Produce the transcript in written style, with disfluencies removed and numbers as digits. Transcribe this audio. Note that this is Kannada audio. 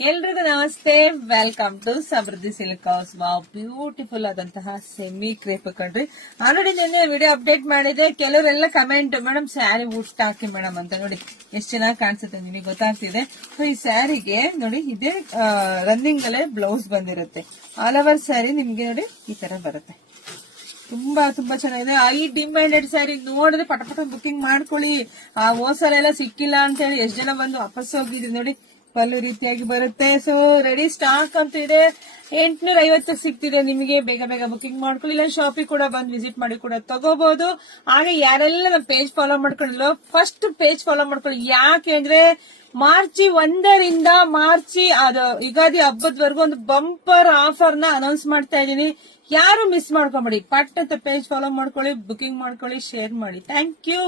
ಎಲ್ರಿಗೂ ನಮಸ್ತೆ, welcome to Samriddhi silk house. Wow, beautiful ಆದಂತಹ ಸೆಮಿ ಕ್ರೇಪ್ ಕಣ್ರಿ. ಆಲ್ರೆಡಿ ನಿನ್ನೆ ವಿಡಿಯೋ ಅಪ್ಡೇಟ್ ಮಾಡಿದೆ. ಕೆಲವರೆಲ್ಲ ಕಮೆಂಟ್, ಮೇಡಮ್ ಸ್ಯಾರಿ ಊಟ ಹಾಕಿ ಮೇಡಮ್ ಅಂತ. ನೋಡಿ ಎಷ್ಟು ಚೆನ್ನಾಗಿ ಕಾಣಿಸುತ್ತೆ, ನಿಮಗೆ ಗೊತ್ತಾಗ್ತಿದೆ. ಸೊ ಈ ಸ್ಯಾರಿಗೆ ನೋಡಿ, ಇದೇ ರನ್ನಿಂಗ್ ಅಲ್ಲೇ ಬ್ಲೌಸ್ ಬಂದಿರುತ್ತೆ. ಆಲ್ ಓವರ್ ಸ್ಯಾರಿ ನಿಮ್ಗೆ ನೋಡಿ ಈ ತರ ಬರುತ್ತೆ. ತುಂಬಾ ತುಂಬಾ ಚೆನ್ನಾಗಿದೆ. ಈ ಡಿಮ್ಯಾಂಡೆಡ್ ಸ್ಯಾರಿ ನೋಡಿದ್ರೆ ಪಟ ಬುಕಿಂಗ್ ಮಾಡ್ಕೊಳ್ಳಿ. ಆ ಹೋಸಲ ಎಲ್ಲ ಸಿಕ್ಕಿಲ್ಲ ಅಂತ ಹೇಳಿ ಎಷ್ಟು ಜನ ಬಂದು ವಾಪಸ್ ಹೋಗಿದ್ರಿ. ನೋಡಿ ಪಲ್ಲು ರೀತಿಯಾಗಿ ಬರುತ್ತೆ. ಸೊ ರೆಡಿ ಸ್ಟಾಕ್ ಅಂತ ಇದೆ. 850 ಸಿಗ್ತಿದೆ ನಿಮಗೆ. ಬೇಗ ಬೇಗ ಬುಕಿಂಗ್ ಮಾಡ್ಕೊಳ್ಳಿ. ಇಲ್ಲ ಶಾಪಿಗೆ ಕೂಡ ಬಂದು ವಿಸಿಟ್ ಮಾಡಿ ಕೂಡ ತಗೋಬಹುದು. ಹಾಗೆ ಯಾರೆಲ್ಲ ನಮ್ಮ ಪೇಜ್ ಫಾಲೋ ಮಾಡ್ಕೊಂಡಿಲ್ಲ, ಫಸ್ಟ್ ಪೇಜ್ ಫಾಲೋ ಮಾಡ್ಕೊಳ್ಳಿ. ಯಾಕೆ ಅಂದ್ರೆ ಮಾರ್ಚ್ 1ರಿಂದ ಮಾರ್ಚ್ ಅದು ಯುಗಾದಿ ಹಬ್ಬದವರೆಗೂ ಒಂದು ಬಂಪರ್ ಆಫರ್ ನ ಅನೌನ್ಸ್ ಮಾಡ್ತಾ ಇದೀನಿ. ಯಾರು ಮಿಸ್ ಮಾಡ್ಕೊಂಬೇಡಿ. ಪಟ್ ಅಂತ ಪೇಜ್ ಫಾಲೋ ಮಾಡ್ಕೊಳ್ಳಿ, ಬುಕಿಂಗ್ ಮಾಡ್ಕೊಳ್ಳಿ, ಶೇರ್ ಮಾಡಿ. Thank you.